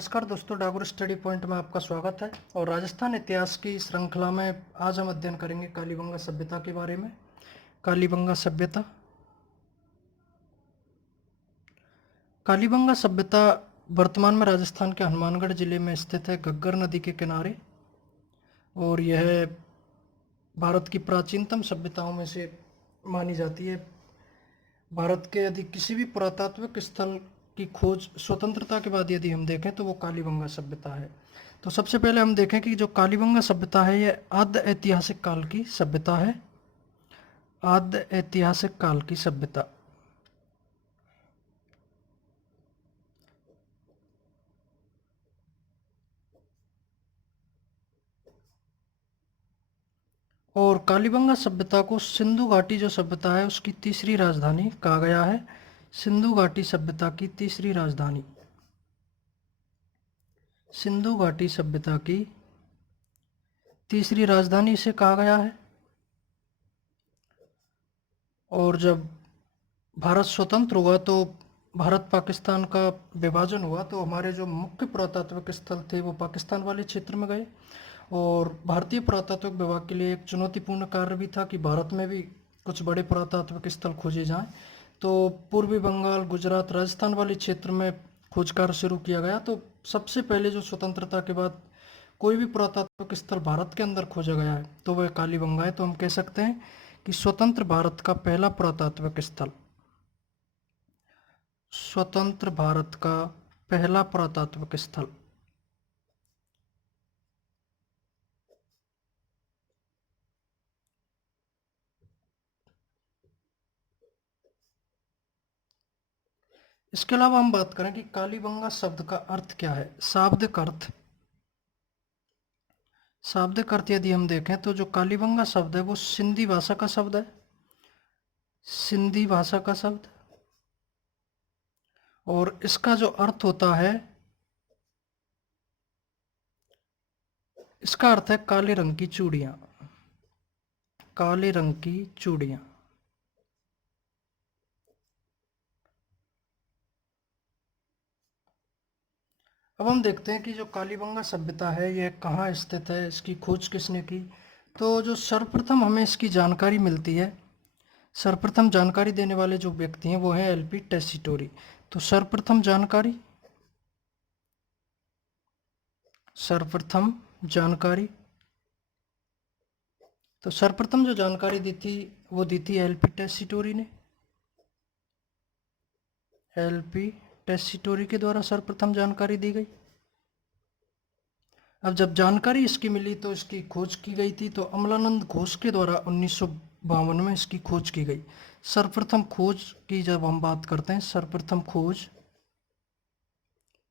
नमस्कार दोस्तों, Dagor study point में आपका स्वागत है। और राजस्थान इतिहास की श्रृंखला में आज हम अध्ययन करेंगे कालीबंगा सभ्यता के बारे में। कालीबंगा सभ्यता कालीबंगा सभ्यता वर्तमान में राजस्थान के हनुमानगढ़ जिले में स्थित है, घग्गर नदी के किनारे। और यह भारत की प्राचीनतम सभ्यताओं में से मानी जाती है। भारत के यदि किसी भी पुरातात्विक स्थल की खोज स्वतंत्रता के बाद यदि हम देखें तो वो कालीबंगा सभ्यता है। तो सबसे पहले हम देखें कि जो कालीबंगा सभ्यता है ये आद्य ऐतिहासिक काल की सभ्यता है। आद्य ऐतिहासिक काल की सभ्यता। और कालीबंगा सभ्यता को सिंधु घाटी जो सभ्यता है उसकी तीसरी राजधानी कहा गया है। सिंधु घाटी सभ्यता की तीसरी राजधानी, सिंधु घाटी सभ्यता की तीसरी राजधानी इसे कहा गया है। और जब भारत स्वतंत्र हुआ तो भारत पाकिस्तान का विभाजन हुआ तो हमारे जो मुख्य पुरातात्विक स्थल थे वो पाकिस्तान वाले क्षेत्र में गए। और भारतीय पुरातात्विक विभाग के लिए एक चुनौतीपूर्ण कार्य भी था कि भारत में भी कुछ बड़े पुरातात्विक स्थल खोजे जाएं। तो पूर्वी बंगाल, गुजरात, राजस्थान वाले क्षेत्र में खोज कार्य शुरू किया गया। तो सबसे पहले जो स्वतंत्रता के बाद कोई भी पुरातात्विक स्थल भारत के अंदर खोजा गया है तो वह कालीबंगा है। तो हम कह सकते हैं कि स्वतंत्र भारत का पहला पुरातात्विक स्थल, स्वतंत्र भारत का पहला पुरातात्विक स्थल। इसके अलावा हम बात करें कि कालीबंगा शब्द का अर्थ क्या है। शाब्दिक अर्थ यदि हम देखें तो जो कालीबंगा शब्द है वो सिंधी भाषा का शब्द है, सिंधी भाषा का शब्द। और इसका जो अर्थ होता है, इसका अर्थ है काले रंग की चूड़ियां, काले रंग की चूड़ियां। अब हम देखते हैं कि जो कालीबंगा सभ्यता है यह कहाँ स्थित है, इसकी खोज किसने की। तो जो सर्वप्रथम हमें इसकी जानकारी मिलती है, सर्वप्रथम जानकारी देने वाले जो व्यक्ति हैं वो है एलपी टेसीटोरी। तो सर्वप्रथम जानकारी, तो सर्वप्रथम जो जानकारी दी थी वो दी थी एलपी टेसीटोरी ने। एलपी टेसीटोरी के द्वारा सर्वप्रथम जानकारी दी गई। अब जब जानकारी इसकी मिली तो इसकी खोज की गई थी। तो अमलानंद घोष के द्वारा 1952 में इसकी खोज की गई। सर्वप्रथम खोज की जब हम बात करते हैं, सर्वप्रथम खोज,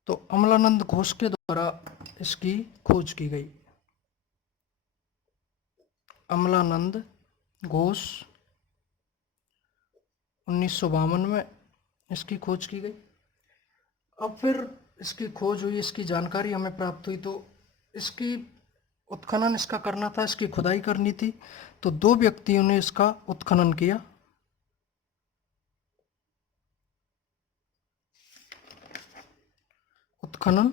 तो अमलानंद घोष के द्वारा इसकी खोज की गई। अमलानंद घोष 1952 में इसकी खोज की गई। अब फिर इसकी खोज हुई, इसकी जानकारी हमें प्राप्त हुई तो इसकी उत्खनन इसका करना था, इसकी खुदाई करनी थी। तो दो व्यक्तियों ने इसका उत्खनन किया। उत्खनन,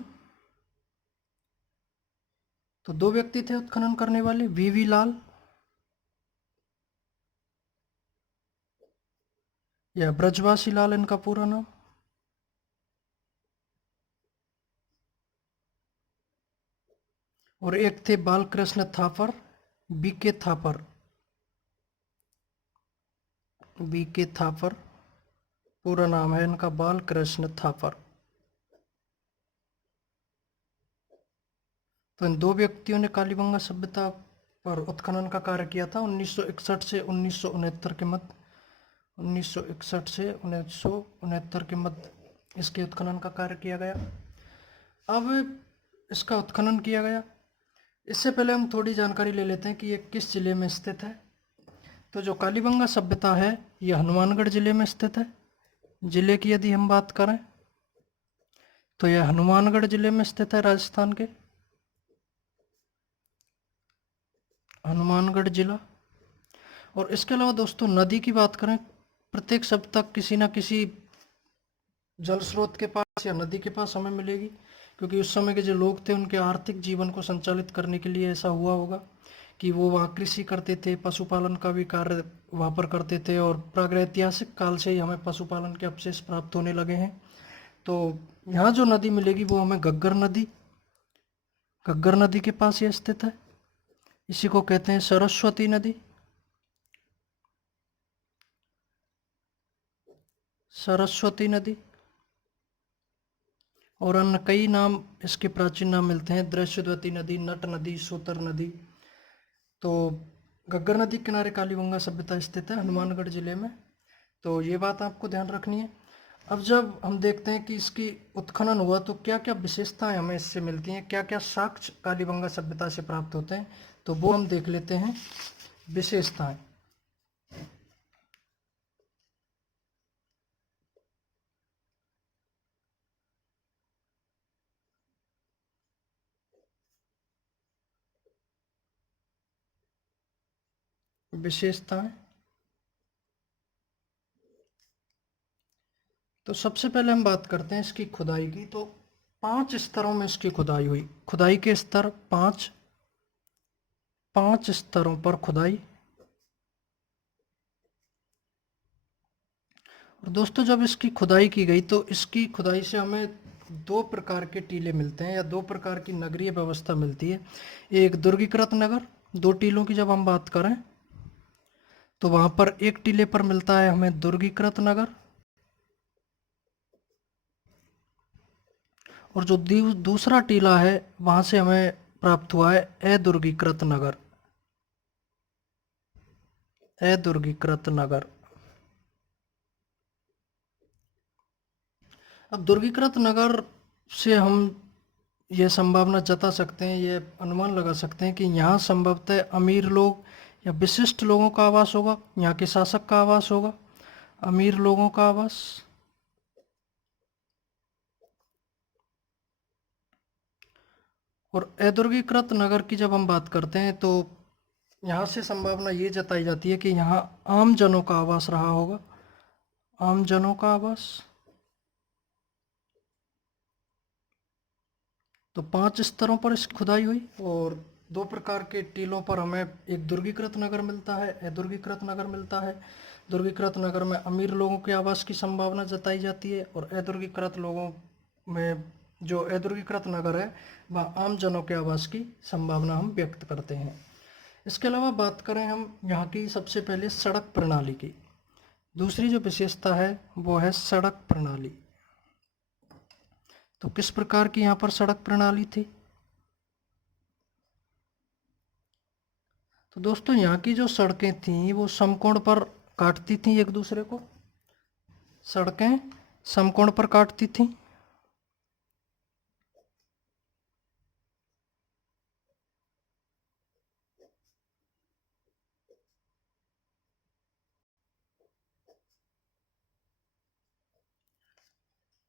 तो दो व्यक्ति थे उत्खनन करने वाले, वीवी लाल या ब्रजवासी लाल इनका पूरा नाम, और एक थे बालकृष्ण थापर, बीके थापर, बीके थापर पूरा नाम है इनका बालकृष्ण थापर। तो इन दो व्यक्तियों ने कालीबंगा सभ्यता पर उत्खनन का कार्य किया था 1961 से 1969 के मध्य, 1961 से 1969 के मध्य इसके उत्खनन का कार्य किया गया। अब इसका उत्खनन किया गया, इससे पहले हम थोड़ी जानकारी ले लेते हैं कि ये किस जिले में स्थित है। तो जो कालीबंगा सभ्यता है ये हनुमानगढ़ जिले में स्थित है। जिले की यदि हम बात करें तो यह हनुमानगढ़ जिले में स्थित है, राजस्थान के हनुमानगढ़ जिला। और इसके अलावा दोस्तों नदी की बात करें, प्रत्येक सभ्यता किसी न किसी जल स्रोत के पास या नदी के पास हमें मिलेगी। क्योंकि उस समय के जो लोग थे उनके आर्थिक जीवन को संचालित करने के लिए ऐसा हुआ होगा कि वो वहाँ कृषि करते थे, पशुपालन का भी कार्य वहाँ पर करते थे, और प्रागैतिहासिक काल से ही हमें पशुपालन के अवशेष प्राप्त होने लगे हैं। तो यहाँ जो नदी मिलेगी वो हमें घग्गर नदी के पास ये स्थित है। इसी को कहते हैं सरस्वती नदी। सरस्वती नदी। और अन्य कई नाम इसके प्राचीन नाम मिलते हैं, दृश्यवती नदी, नट नदी, सोतर नदी। तो घग्गर नदी के किनारे कालीबंगा सभ्यता स्थित है हनुमानगढ़ जिले में। तो ये बात आपको ध्यान रखनी है। अब जब हम देखते हैं कि इसकी उत्खनन हुआ तो क्या क्या विशेषताएं हमें इससे मिलती हैं, क्या क्या साक्ष्य कालीबंगा सभ्यता से प्राप्त होते हैं, तो वो हम देख लेते हैं। विशेषताएं। विशेषताएं। तो सबसे पहले हम बात करते हैं इसकी खुदाई की। तो 5 स्तरों में इसकी खुदाई हुई। खुदाई के स्तर 5, 5 स्तरों पर खुदाई। और दोस्तों जब इसकी खुदाई की गई तो इसकी खुदाई से हमें 2 प्रकार के टीले मिलते हैं, या 2 प्रकार की नगरीय व्यवस्था मिलती है। एक दुर्गीकृत नगर, 2 टीलों की जब हम बात करें तो वहां पर एक टीले पर मिलता है हमें दुर्गीकृत नगर, और जो दूसरा टीला है वहां से हमें प्राप्त हुआ है अदुर्गीकृत नगर। अदुर्गीकृत नगर। अब दुर्गीकृत नगर से हम ये संभावना जता सकते हैं, ये अनुमान लगा सकते हैं कि यहाँ संभवतः अमीर लोग या विशिष्ट लोगों का आवास होगा, यहाँ के शासक का आवास होगा, अमीर लोगों का आवास। और अदुर्गीकृत नगर की जब हम बात करते हैं तो यहाँ से संभावना ये जताई जाती है कि यहाँ आम जनों का आवास रहा होगा, आम जनों का आवास। तो 5 स्तरों पर इस खुदाई हुई, और 2 प्रकार के टीलों पर हमें एक दुर्गीकृत नगर मिलता है, अदुर्गीकृत नगर मिलता है। दुर्गीकृत नगर में अमीर लोगों के आवास की संभावना जताई जाती है, और अदुर्गीकृत लोगों में जो अदुर्गीकृत नगर है वह आम जनों के आवास की संभावना हम व्यक्त करते हैं। इसके अलावा बात करें हम यहाँ की सबसे पहले सड़क प्रणाली की। दूसरी जो विशेषता है वो है सड़क प्रणाली। तो किस प्रकार की यहाँ पर सड़क प्रणाली थी? तो दोस्तों यहाँ की जो सड़कें थीं वो समकोण पर काटती थीं एक दूसरे को। सड़कें समकोण पर काटती थीं।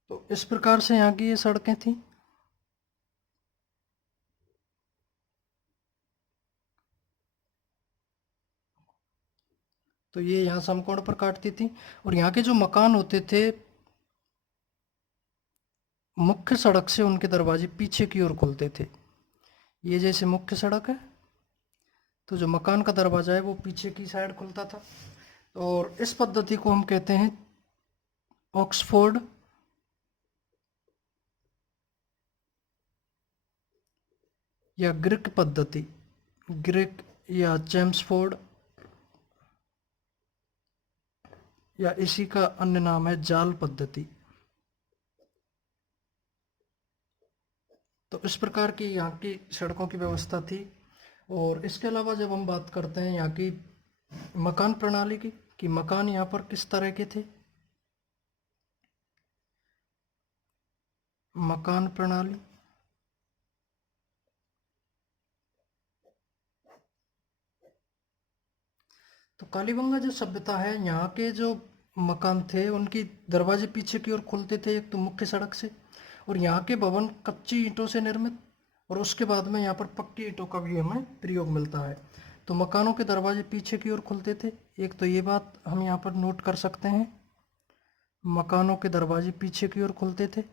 तो इस प्रकार से यहाँ की ये सड़कें थीं। तो ये यहाँ समकोण पर काटती थी, और यहाँ के जो मकान होते थे मुख्य सड़क से उनके दरवाजे पीछे की ओर खुलते थे। ये जैसे मुख्य सड़क है तो जो मकान का दरवाजा है वो पीछे की साइड खुलता था। और इस पद्धति को हम कहते हैं ऑक्सफोर्ड या ग्रिक पद्धति। ग्रिक या चेम्सफोर्ड, या इसी का अन्य नाम है जाल पद्धति। तो इस प्रकार की यहाँ की सड़कों की व्यवस्था थी। और इसके अलावा जब हम बात करते हैं यहाँ की मकान प्रणाली की, कि मकान यहाँ पर किस तरह के थे। मकान प्रणाली। तो कालीबंगा जो सभ्यता है यहाँ के जो मकान थे उनकी दरवाजे पीछे की ओर खुलते थे, एक तो मुख्य सड़क से, और यहाँ के भवन कच्ची ईंटों से निर्मित, और उसके बाद में यहाँ पर पक्की ईंटों का भी हमें प्रयोग मिलता है। तो मकानों के दरवाजे पीछे की ओर खुलते थे, एक तो ये बात हम यहाँ पर नोट कर सकते हैं, मकानों के दरवाजे पीछे की ओर खुलते थे।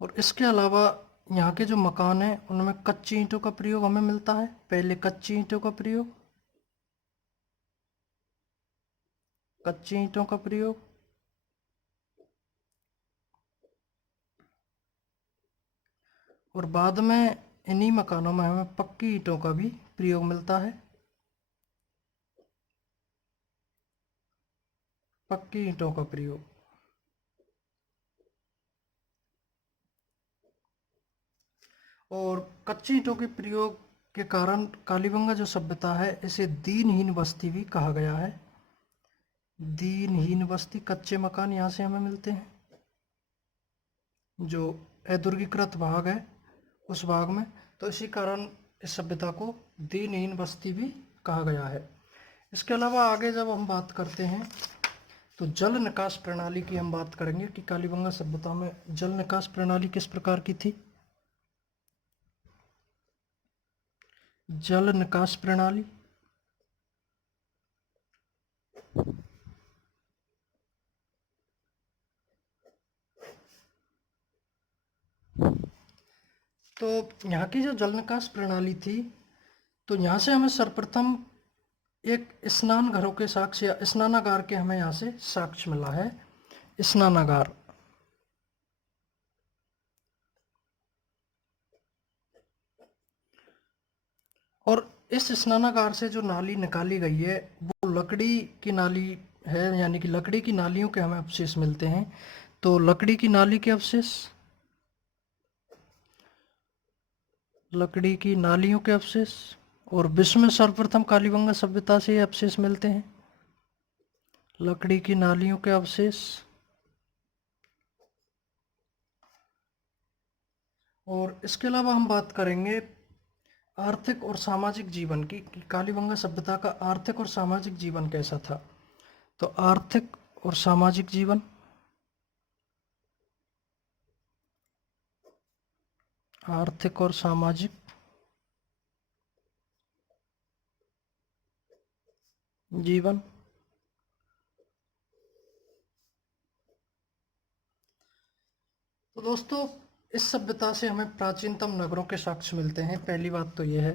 और इसके अलावा यहाँ के जो मकान हैं उनमें कच्ची ईंटों का प्रयोग हमें मिलता है। पहले कच्ची ईंटों का प्रयोग और बाद में इन्हीं मकानों में हमें पक्की ईंटों का भी प्रयोग मिलता है। पक्की ईंटों का प्रयोग और कच्ची ईंटों के प्रयोग के कारण कालीबंगा जो सभ्यता है इसे दीनहीन बस्ती भी कहा गया है। दीनहीन बस्ती, कच्चे मकान यहाँ से हमें मिलते हैं। जो अदुर्गीकृत भाग है उस भाग में, तो इसी कारण इस सभ्यता को दीनहीन बस्ती भी कहा गया है। इसके अलावा आगे जब हम बात करते हैं तो जल निकास प्रणाली की हम बात करेंगे कि कालीबंगा सभ्यता में जल निकास प्रणाली किस प्रकार की थी। जल निकास प्रणाली तो यहाँ की जो जल निकास प्रणाली थी, तो यहाँ से हमें सर्वप्रथम एक स्नान घरों के साक्ष्य या स्नानागार के हमें यहाँ से साक्ष्य मिला है। स्नानागार और इस स्नानागार से जो नाली निकाली गई है वो लकड़ी की नाली है, यानी कि लकड़ी की नालियों के हमें अवशेष मिलते हैं। तो लकड़ी की नाली के अवशेष, लकड़ी की नालियों के अवशेष और विश्व में सर्वप्रथम कालीबंगा सभ्यता से ये अवशेष मिलते हैं। लकड़ी की नालियों के अवशेष और इसके अलावा हम बात करेंगे आर्थिक और सामाजिक जीवन की कि कालीबंगा सभ्यता का आर्थिक और सामाजिक जीवन कैसा था। तो आर्थिक और सामाजिक जीवन, आर्थिक और सामाजिक जीवन। तो दोस्तों इस सभ्यता से हमें प्राचीनतम नगरों के साक्ष्य मिलते हैं। पहली बात तो यह है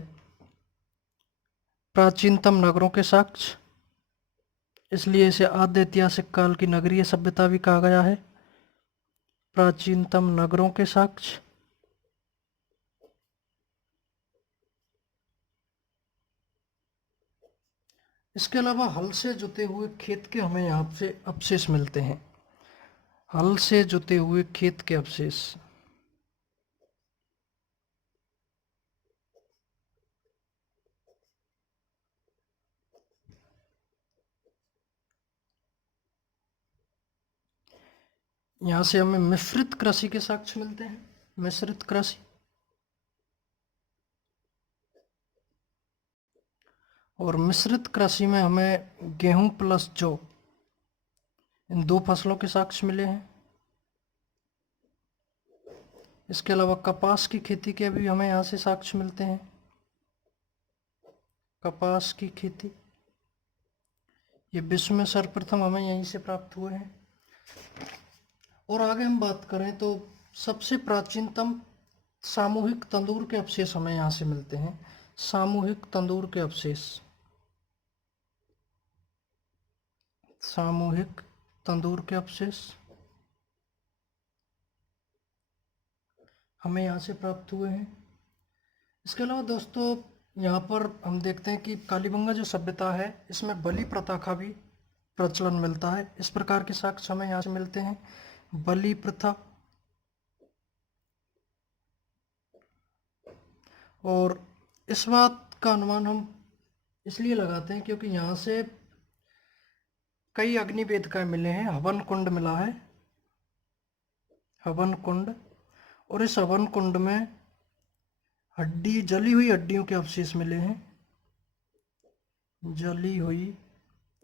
प्राचीनतम नगरों के साक्ष्य, इसलिए इसे आद्य ऐतिहासिक काल की नगरीय सभ्यता भी कहा गया है। प्राचीनतम नगरों के साक्ष्य इसके अलावा हल से जुते हुए खेत के हमें यहाँ से अवशेष मिलते हैं। हल से जुते हुए खेत के अवशेष यहाँ से हमें मिश्रित कृषि के साक्ष्य मिलते हैं। मिश्रित कृषि और मिश्रित कृषि में हमें गेहूं प्लस जौ, इन दो फसलों के साक्ष्य मिले हैं। इसके अलावा कपास की खेती के भी हमें यहाँ से साक्ष्य मिलते हैं। कपास की खेती ये विश्व में सर्वप्रथम हमें यहीं से प्राप्त हुए हैं। और आगे हम बात करें तो सबसे प्राचीनतम सामूहिक तंदूर के अवशेष हमें यहाँ से मिलते हैं। सामूहिक तंदूर के अवशेष, सामूहिक तंदूर के अवशेष हमें यहाँ से प्राप्त हुए हैं। इसके अलावा दोस्तों यहाँ पर हम देखते हैं कि कालीबंगा जो सभ्यता है इसमें बलि प्रथा का भी प्रचलन मिलता है। इस प्रकार के साक्ष्य हमें यहाँ से मिलते हैं। बलि प्रथा और इस बात का अनुमान हम इसलिए लगाते हैं क्योंकि यहाँ से कई अग्निवेदिकाएं मिले हैं। हवन कुंड मिला है, हवन कुंड, और इस हवन कुंड में हड्डी, जली हुई हड्डियों के अवशेष मिले हैं। जली हुई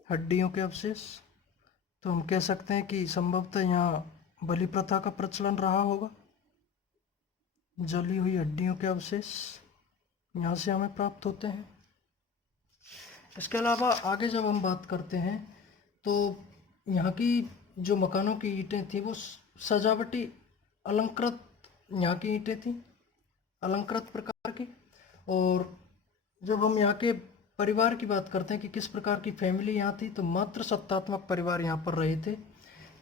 हड्डियों के अवशेष, तो हम कह सकते हैं कि संभवतः यहाँ बलि प्रथा का प्रचलन रहा होगा। जली हुई हड्डियों के अवशेष यहाँ से हमें प्राप्त होते हैं। इसके अलावा आगे जब हम बात करते हैं तो यहाँ की जो मकानों की ईंटें थी वो सजावटी अलंकृत यहाँ की ईंटें थी, अलंकृत प्रकार की। और जब हम यहाँ के परिवार की बात करते हैं कि किस प्रकार की फैमिली यहाँ थी, तो मात्र सत्तात्मक परिवार यहाँ पर रहे थे,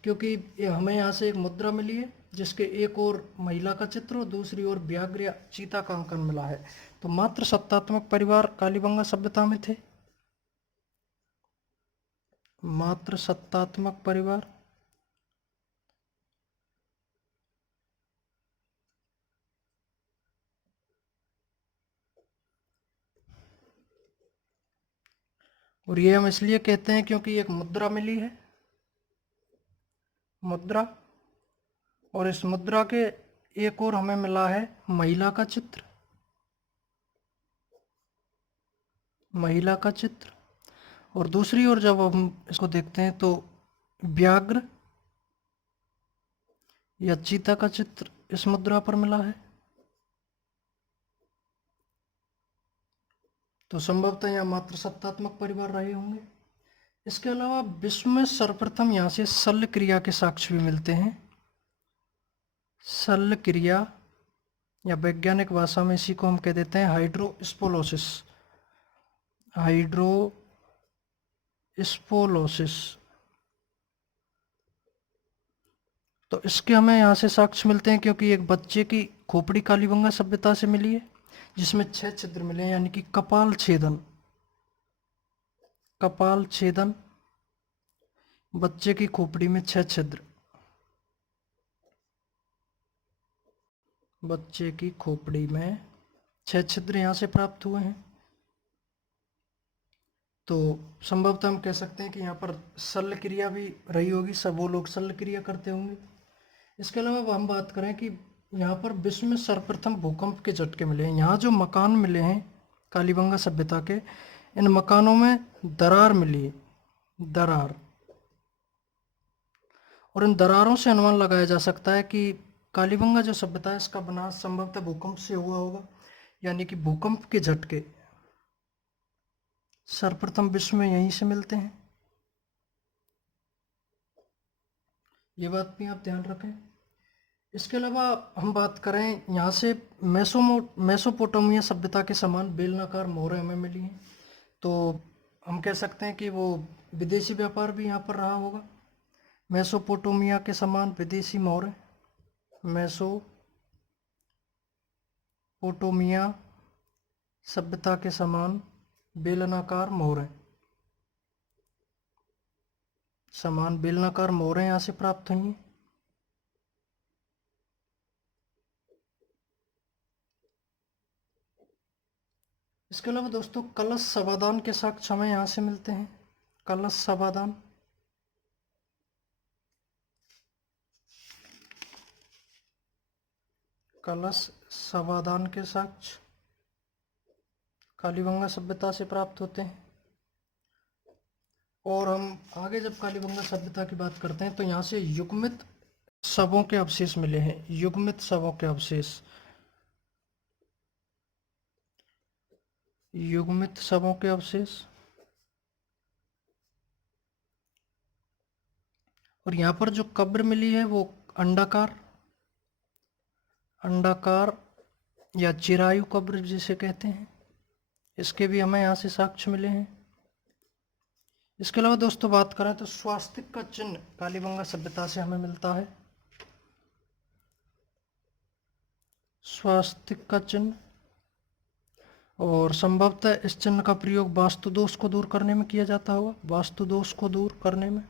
क्योंकि हमें यहाँ से एक मुद्रा मिली है जिसके एक और महिला का चित्र और दूसरी ओर व्याघ्र या चीता का अंकन मिला है। तो मात्र सत्तात्मक परिवार कालीबंगा सभ्यता में थे, मात्र सत्तात्मक परिवार। और ये हम इसलिए कहते हैं क्योंकि एक मुद्रा मिली है, मुद्रा, और इस मुद्रा के एक और हमें मिला है महिला का चित्र, महिला का चित्र। और दूसरी ओर जब हम इसको देखते हैं तो व्याघ्र या चीता का चित्र इस मुद्रा पर मिला है। तो संभवतः यहाँ मात्र सत्तात्मक परिवार रहे होंगे। इसके अलावा विश्व में सर्वप्रथम यहाँ से शल्य क्रिया के साक्ष्य भी मिलते हैं। शल्य क्रिया, या वैज्ञानिक भाषा में इसी को हम कह देते हैं हाइड्रोस्पोलोसिस, हाइड्रोस्पोलोसिस। तो इसके हमें यहाँ से साक्ष्य मिलते हैं क्योंकि एक बच्चे की खोपड़ी कालीबंगा सभ्यता से मिली है जिसमें 6 छिद्र मिले हैं, यानी कि कपाल छेदन, कपाल छेदन, बच्चे की खोपड़ी में 6 छिद्र, बच्चे की खोपड़ी में 6 छिद्र यहाँ से प्राप्त हुए हैं। तो संभवतः हम कह सकते हैं कि यहाँ पर शल्य क्रिया भी रही होगी, सब वो लोग शल्य क्रिया करते होंगे। इसके अलावा हम बात करें कि यहाँ पर विश्व में सर्वप्रथम भूकंप के झटके मिले हैं। यहाँ जो मकान मिले हैं कालीबंगा सभ्यता के, इन मकानों में दरार मिली है, दरार। और इन दरारों से अनुमान लगाया जा सकता है कि कालीबंगा जो सभ्यता है इसका विनाश संभवतः भूकंप से हुआ होगा, यानी कि भूकंप के झटके सर्वप्रथम विश्व में यहीं से मिलते हैं। ये बात भी आप ध्यान रखें। इसके अलावा हम बात करें यहाँ से मेसोपोटामिया सभ्यता के समान बेलनाकार मोहरें हमें मिली हैं। तो हम कह सकते हैं कि वो विदेशी व्यापार भी यहाँ पर रहा होगा। मेसोपोटामिया के समान विदेशी मोहरें, मेसोपोटामिया सभ्यता के समान बेलनाकार मोहरें, समान बेलनाकार मोहरें यहाँ से प्राप्त हुई हैं। इसके अलावा दोस्तों कलश समाधान के साक्ष्य हमें यहाँ से मिलते हैं। कलश समाधान, कलश समाधान के साक्ष्य कालीबंगा सभ्यता से प्राप्त होते हैं। और हम आगे जब कालीबंगा सभ्यता की बात करते हैं तो यहाँ से युग्मित शवों के अवशेष मिले हैं, युग्मित शवों के अवशेष, युग्मित शवों के अवशेष। और यहाँ पर जो कब्र मिली है वो अंडाकार, अंडाकार या चिरायु कब्र जिसे कहते हैं, इसके भी हमें यहाँ से साक्ष्य मिले हैं। इसके अलावा दोस्तों बात करें तो स्वास्तिक का चिन्ह कालीबंगा सभ्यता से हमें मिलता है, स्वास्तिक का चिन्ह। और संभवतः इस चिन्ह का प्रयोग वास्तु दोष को दूर करने में किया जाता होगा, वास्तु दोष को दूर करने में।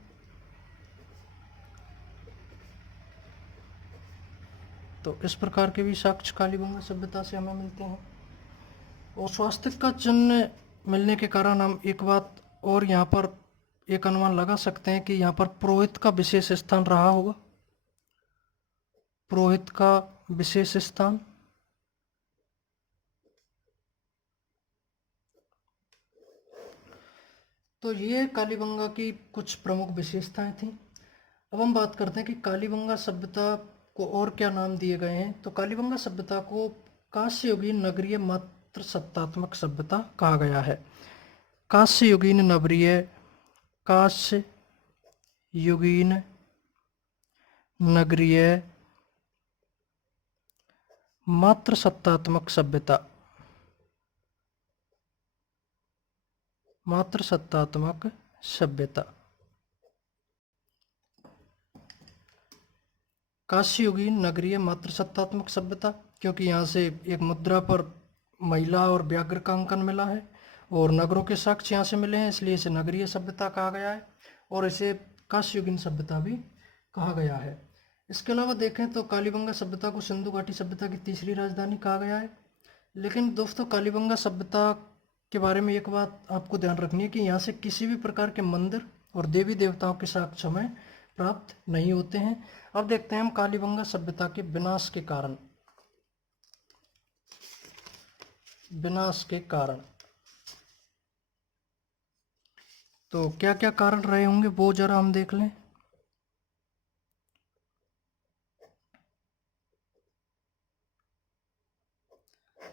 तो इस प्रकार के भी साक्ष्य कालीबंगा सभ्यता से हमें मिलते हैं। और स्वास्तिक का चिन्ह मिलने के कारण हम एक बात और यहाँ पर एक अनुमान लगा सकते हैं कि यहाँ पर पुरोहित का विशेष स्थान रहा होगा, पुरोहित का विशेष स्थान। तो ये कालीबंगा की कुछ प्रमुख विशेषताएं थी। अब हम बात करते हैं कि कालीबंगा सभ्यता को और क्या नाम दिए गए हैं। तो कालीबंगा सभ्यता को कांस्ययुगीन नगरीय मात्र सत्तात्मक सभ्यता कहा गया है। कांस्ययुगीन नगरीय, कांस्ययुगीन नगरीय मात्र सत्तात्मक सभ्यता। मात्र सत्तात्मक सभ्यता। कांस्ययुगीन नगरीय मात्र सत्तात्मक सभ्यता, क्योंकि यहाँ से एक मुद्रा पर महिला और व्याघ्र का अंकन मिला है और नगरों के साक्ष्य यहाँ से मिले हैं, इसलिए इसे नगरीय सभ्यता कहा गया है और इसे कांस्ययुगीन सभ्यता भी कहा गया है। इसके अलावा देखें तो कालीबंगा सभ्यता को सिंधु घाटी सभ्यता की तीसरी राजधानी कहा गया है। लेकिन दोस्तों, कालीबंगा सभ्यता के बारे में एक बात आपको ध्यान रखनी है कि यहाँ से किसी भी प्रकार के मंदिर और देवी देवताओं के साक्ष्य हमें प्राप्त नहीं होते हैं। अब देखते हैं हम कालीबंगा सभ्यता के विनाश के कारण। विनाश के कारण तो क्या क्या कारण रहे होंगे वो जरा हम देख लें।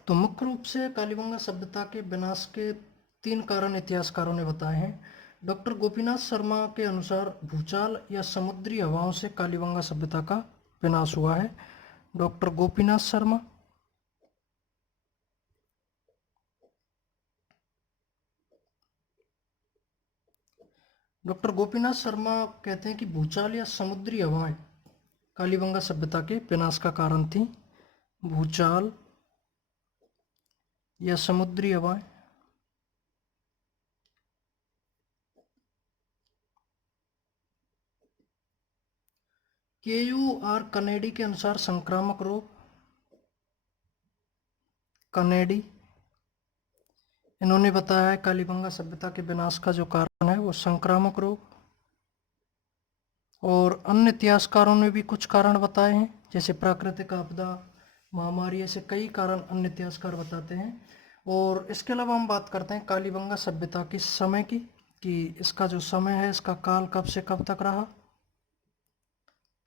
तो मुख्य रूप से कालीबंगा सभ्यता के विनाश के 3 कारण इतिहासकारों ने बताए हैं। डॉक्टर गोपीनाथ शर्मा के अनुसार भूचाल या समुद्री हवाओं से कालीबंगा सभ्यता का विनाश हुआ है। डॉक्टर गोपीनाथ शर्मा। डॉक्टर गोपीनाथ शर्मा कहते हैं कि भूचाल या समुद्री हवाएं कालीबंगा सभ्यता के विनाश का कारण थी। भूचाल या समुद्री हवाएं। KUR कनेडी के अनुसार संक्रामक रोग। कनेडी इन्होंने बताया है कालीबंगा सभ्यता के विनाश का जो कारण है वो संक्रामक रोग। और अन्य इतिहासकारों ने भी कुछ कारण बताए हैं, जैसे प्राकृतिक आपदा, महामारी, ऐसे कई कारण अन्य इतिहासकार बताते हैं। और इसके अलावा हम बात करते हैं कालीबंगा सभ्यता के समय की, कि इसका जो समय है, इसका काल कब से कब तक रहा।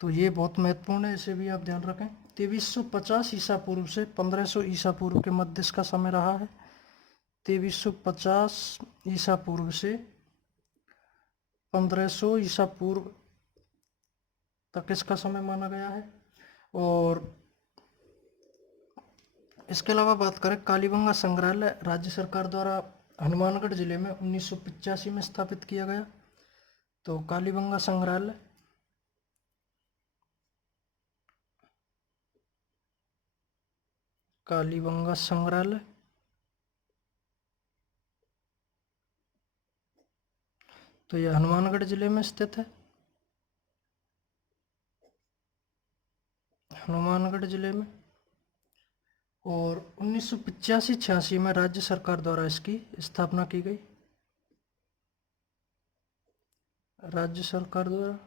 तो ये बहुत महत्वपूर्ण है, इसे भी आप ध्यान रखें। 2350 ईसा पूर्व से 1500 ईसा पूर्व के मध्य इसका समय रहा है। 2350 ईसा पूर्व से 1500 ईसा पूर्व तक इसका समय माना गया है। और इसके अलावा बात करें, कालीबंगा संग्रहालय राज्य सरकार द्वारा हनुमानगढ़ जिले में 1985 में स्थापित किया गया। तो कालीबंगा संग्रहालय, कालीबंगा संग्रहालय तो यह हनुमानगढ़ जिले में स्थित है। हनुमानगढ़ जिले में। और 1985-86 में राज्य सरकार द्वारा इसकी स्थापना की गई। राज्य सरकार द्वारा।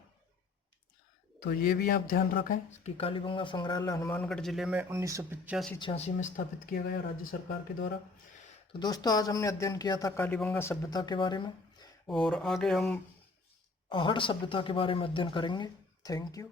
तो ये भी आप ध्यान रखें कि कालीबंगा संग्रहालय हनुमानगढ़ जिले में 1985-86 में स्थापित किया गया राज्य सरकार के द्वारा। तो दोस्तों, आज हमने अध्ययन किया था कालीबंगा सभ्यता के बारे में और आगे हम आहड़ सभ्यता के बारे में अध्ययन करेंगे। Thank you.